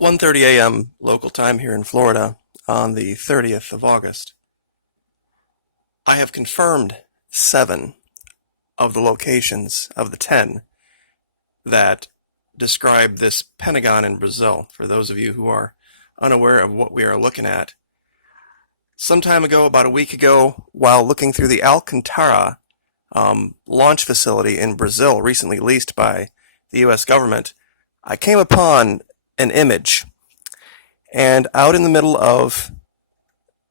1:30 a.m. local time here in Florida on the 30th of August. I have confirmed 7 of the locations of the 10 that describe this Pentagon in Brazil, for those of you who are unaware of what we are looking at. Some time ago, about a week ago, while looking through the Alcantara launch facility in Brazil, recently leased by the U.S. government, I came upon an image, and out in the middle of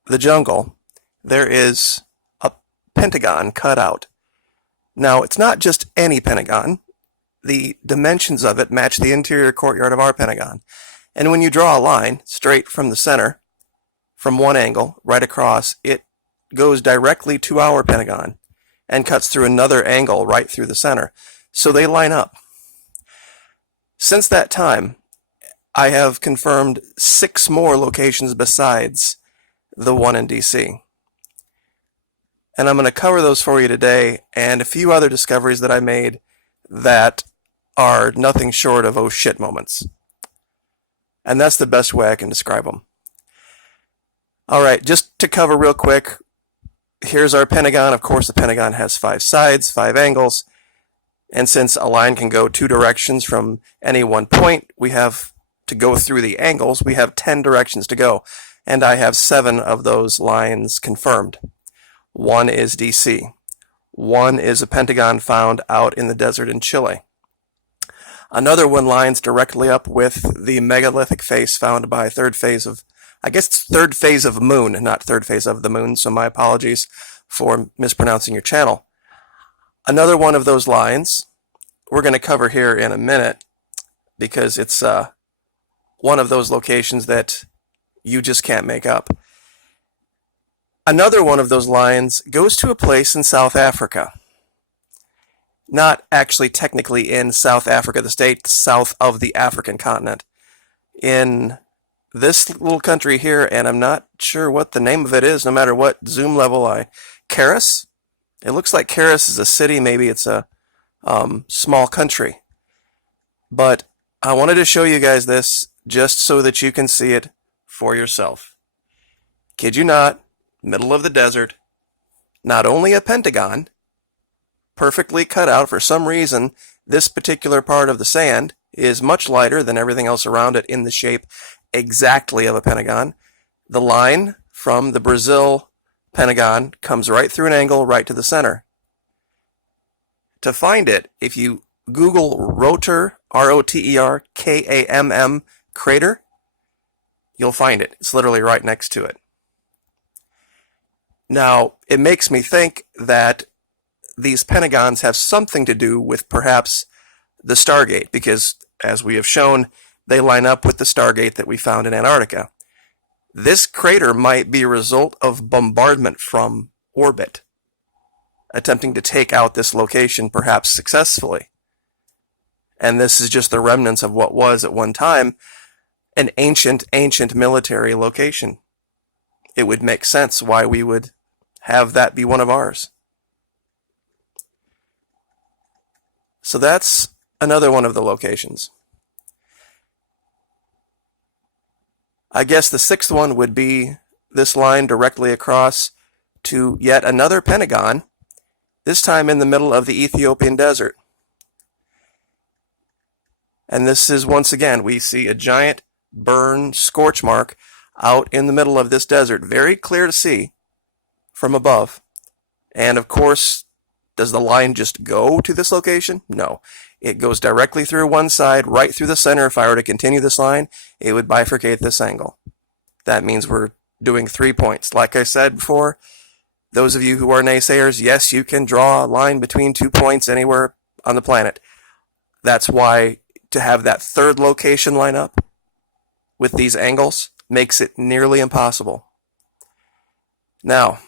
the jungle there is a pentagon cut out. Now, it's not just any pentagon. The dimensions of it match the interior courtyard of our Pentagon, and when you draw a line straight from the center, from one angle right across, it goes directly to our Pentagon and cuts through another angle right through the center, so they line up. Since that time, I have confirmed 6 more locations besides the one in DC. And I'm going to cover those for you today, and a few other discoveries that I made that are nothing short of oh shit moments. And that's the best way I can describe them. Alright, just to cover real quick, here's our Pentagon. Of course, the Pentagon has 5 sides, 5 angles, and since a line can go 2 directions from any one point, we have to go through the angles. We have 10 directions to go, and I have 7 of those lines confirmed. 1 is DC. 1 is a Pentagon found out in the desert in Chile. Another one lines directly up with the megalithic face found by third phase of moon, not third phase of the moon, so my apologies for mispronouncing your channel. Another one of those lines we're going to cover here in a minute, because it's one of those locations that you just can't make up. Another one of those lines goes to a place in South Africa. Not actually technically in South Africa, the state south of the African continent. In this little country here, and I'm not sure what the name of it is, no matter what zoom level Karis? It looks like Karis is a city, maybe it's a small country. But I wanted to show you guys this just so that you can see it for yourself. Kid you not, middle of the desert, not only a pentagon, perfectly cut out. For some reason, this particular part of the sand is much lighter than everything else around it in the shape exactly of a pentagon. The line from the Brazil Pentagon comes right through an angle right to the center. To find it, if you Google rotor, R-O-T-E-R-K-A-M-M, crater, you'll find it. It's literally right next to it. Now, it makes me think that these pentagons have something to do with perhaps the Stargate, because, as we have shown, they line up with the Stargate that we found in Antarctica. This crater might be a result of bombardment from orbit, attempting to take out this location, perhaps successfully. And this is just the remnants of what was at one time an ancient military location. It would make sense why we would have that be one of ours. So that's another one of the locations. I guess the 6th one would be this line directly across to yet another Pentagon, this time in the middle of the Ethiopian desert. And this is, once again, we see a giant burn scorch mark out in the middle of this desert, very clear to see from above. And of course, does the line just go to this location? No. It goes directly through one side, right through the center. If I were to continue this line, it would bifurcate this angle. That means we're doing 3 points. Like I said before, those of you who are naysayers, yes, you can draw a line between 2 points anywhere on the planet. That's why to have that third location line up with these angles makes it nearly impossible. Now,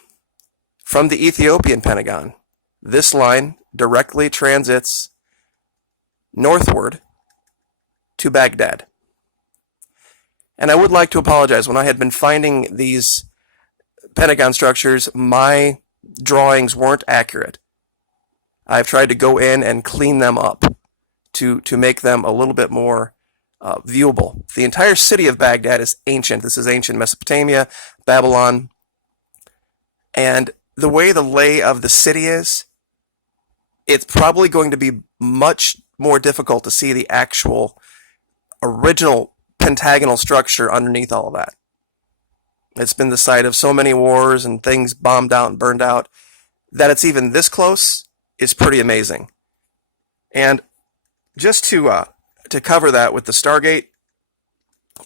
from the Ethiopian Pentagon, this line directly transits northward to Baghdad. And I would like to apologize. When I had been finding these Pentagon structures, my drawings weren't accurate. I've tried to go in and clean them up to make them a little bit more viewable. The entire city of Baghdad is ancient. This is ancient Mesopotamia, Babylon. And the way the lay of the city is, it's probably going to be much more difficult to see the actual original pentagonal structure underneath all of that. It's been the site of so many wars and things bombed out and burned out that it's even this close is pretty amazing. And just to cover that with the Stargate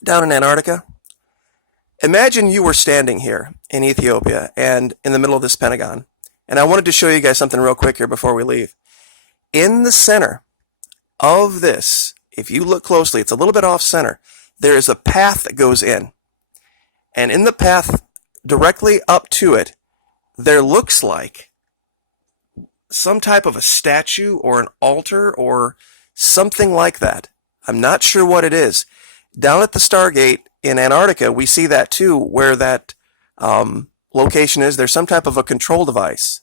down in Antarctica, imagine you were standing here in Ethiopia and in the middle of this Pentagon. And I wanted to show you guys something real quick here before we leave. In the center of this, if you look closely, it's a little bit off center. There is a path that goes in. And in the path directly up to it, there looks like some type of a statue or an altar or something like that. I'm not sure what it is. Down at the Stargate in Antarctica, we see that too, where that location is. There's some type of a control device.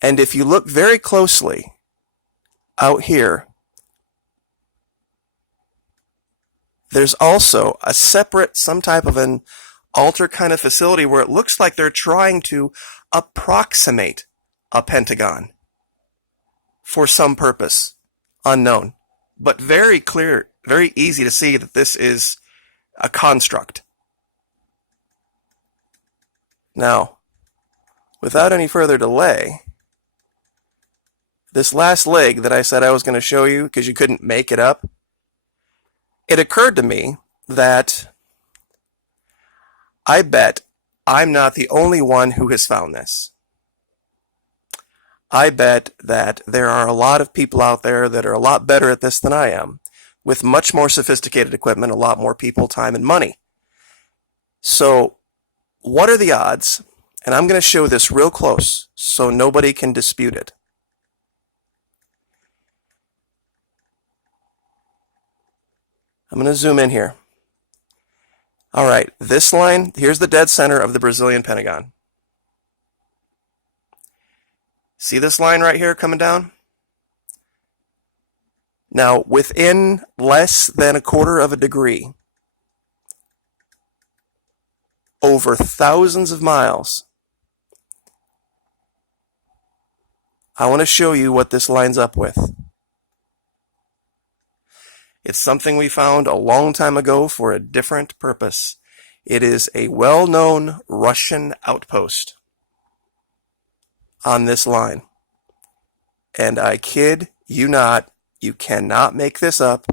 And if you look very closely out here, there's also a separate, some type of an altar kind of facility where it looks like they're trying to approximate a pentagon for some purpose, unknown, but very clear, very easy to see that this is a construct. Now, without any further delay, this last leg that I said I was going to show you because you couldn't make it up, it occurred to me that I bet I'm not the only one who has found this. I bet that there are a lot of people out there that are a lot better at this than I am, with much more sophisticated equipment, a lot more people, time, and money. So, what are the odds? And I'm going to show this real close so nobody can dispute it. I'm going to zoom in here. All right, this line, here's the dead center of the Brazilian Pentagon. See this line right here coming down? Now, within less than 1/4 of a degree, over thousands of miles, I want to show you what this lines up with. It's something we found a long time ago for a different purpose. It is a well-known Russian outpost on this line. And I kid you not, you cannot make this up.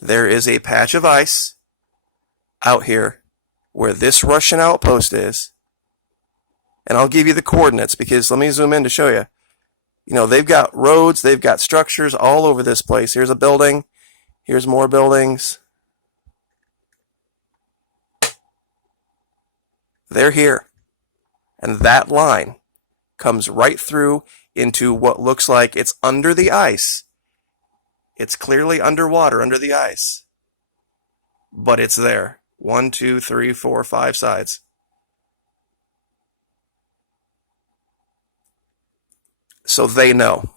There is a patch of ice out here where this Russian outpost is. And I'll give you the coordinates because let me zoom in to show you. You know, they've got roads, they've got structures all over this place. Here's a building. Here's more buildings. They're here. And that line comes right through into what looks like it's under the ice. It's clearly underwater, under the ice. But it's there. 1, 2, 3, 4, 5 sides. So they know.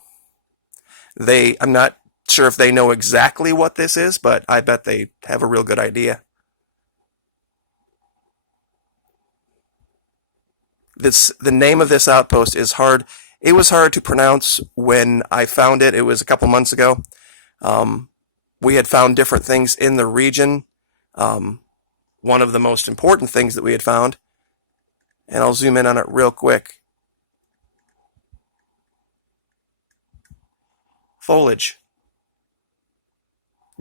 I'm not sure if they know exactly what this is, but I bet they have a real good idea. The name of this outpost is hard. It was hard to pronounce when I found it. It was a couple months ago. We had found different things in the region. One of the most important things that we had found, and I'll zoom in on it real quick. Foliage.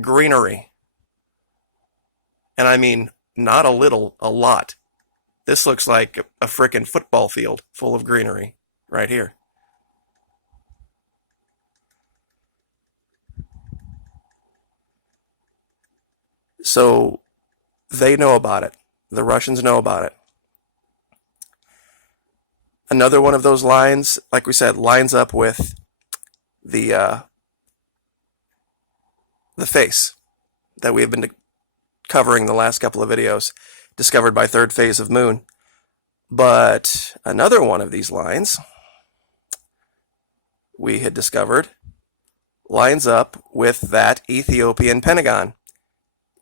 Greenery. And I mean, not a little, a lot. This looks like a frickin' football field full of greenery right here. So they know about it. The Russians know about it. Another one of those lines, like we said, lines up with the face that we have been covering the last couple of videos, discovered by third phase of moon. But another one of these lines we had discovered lines up with that Ethiopian Pentagon.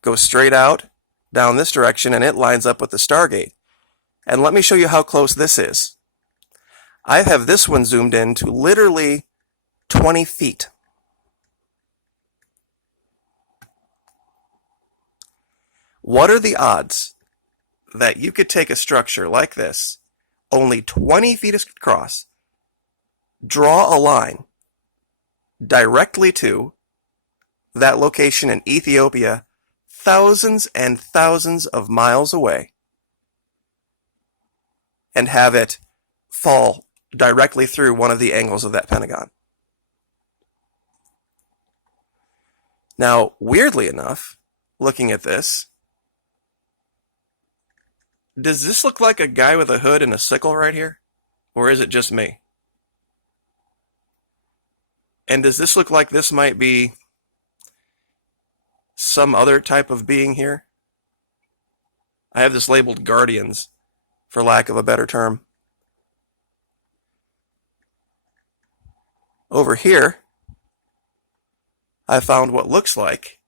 goes straight out down this direction, and it lines up with the Stargate. And let me show you how close this is. I have this one zoomed in to literally 20 feet. What are the odds that you could take a structure like this, only 20 feet across, draw a line directly to that location in Ethiopia, thousands and thousands of miles away, and have it fall directly through one of the angles of that Pentagon? Now, weirdly enough, looking at this, does this look like a guy with a hood and a sickle right here? Or is it just me? And does this look like this might be some other type of being here? I have this labeled Guardians, for lack of a better term. Over here, I found what looks like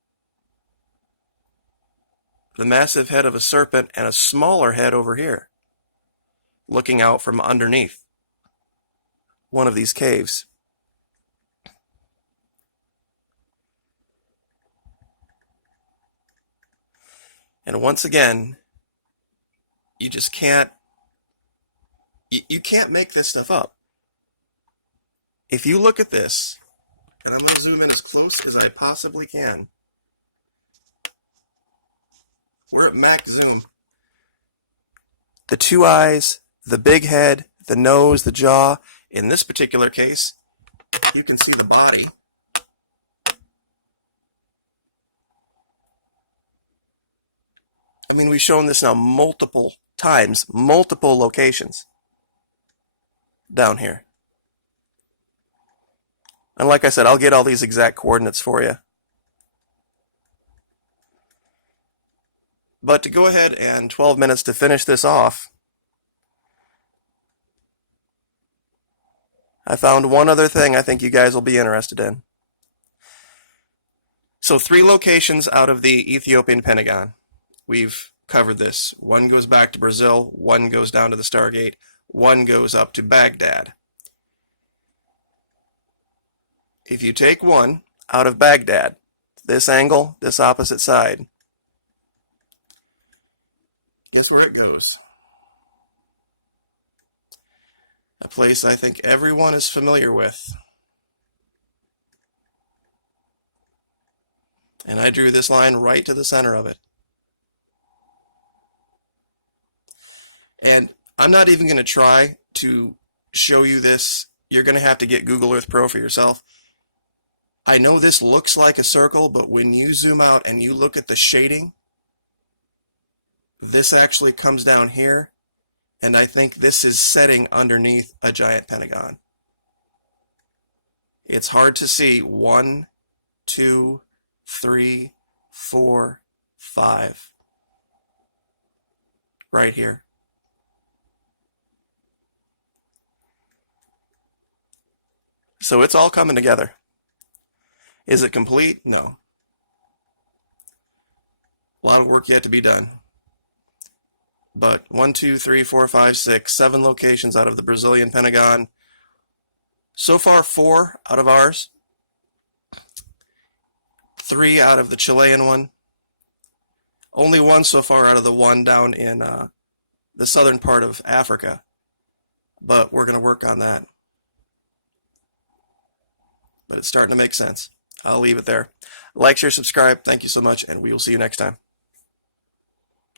the massive head of a serpent and a smaller head over here, looking out from underneath one of these caves. And once again, you just can't, you can't make this stuff up. If you look at this, and I'm going to zoom in as close as I possibly can. We're at max zoom. The two eyes, the big head, the nose, the jaw. In this particular case, you can see the body. I mean, we've shown this now multiple times, multiple locations down here. And like I said, I'll get all these exact coordinates for you. But to go ahead and 12 minutes to finish this off, I found one other thing I think you guys will be interested in. So 3 locations out of the Ethiopian Pentagon. We've covered this. One goes back to Brazil, one goes down to the Stargate, one goes up to Baghdad. If you take one out of Baghdad, this angle, this opposite side, guess where it goes? A place I think everyone is familiar with. And I drew this line right to the center of it. And I'm not even going to try to show you this. You're going to have to get Google Earth Pro for yourself. I know this looks like a circle, but when you zoom out and you look at the shading, this actually comes down here, and I think this is setting underneath a giant pentagon. It's hard to see 1, 2, 3, 4, 5 right here. So it's all coming together. Is it complete? No. A lot of work yet to be done. But 1, 2, 3, 4, 5, 6, 7 locations out of the Brazilian Pentagon. So far, 4 out of ours. 3 out of the Chilean one. Only 1 so far out of the one down in the southern part of Africa. But we're going to work on that. But it's starting to make sense. I'll leave it there. Like, share, subscribe. Thank you so much, and we will see you next time.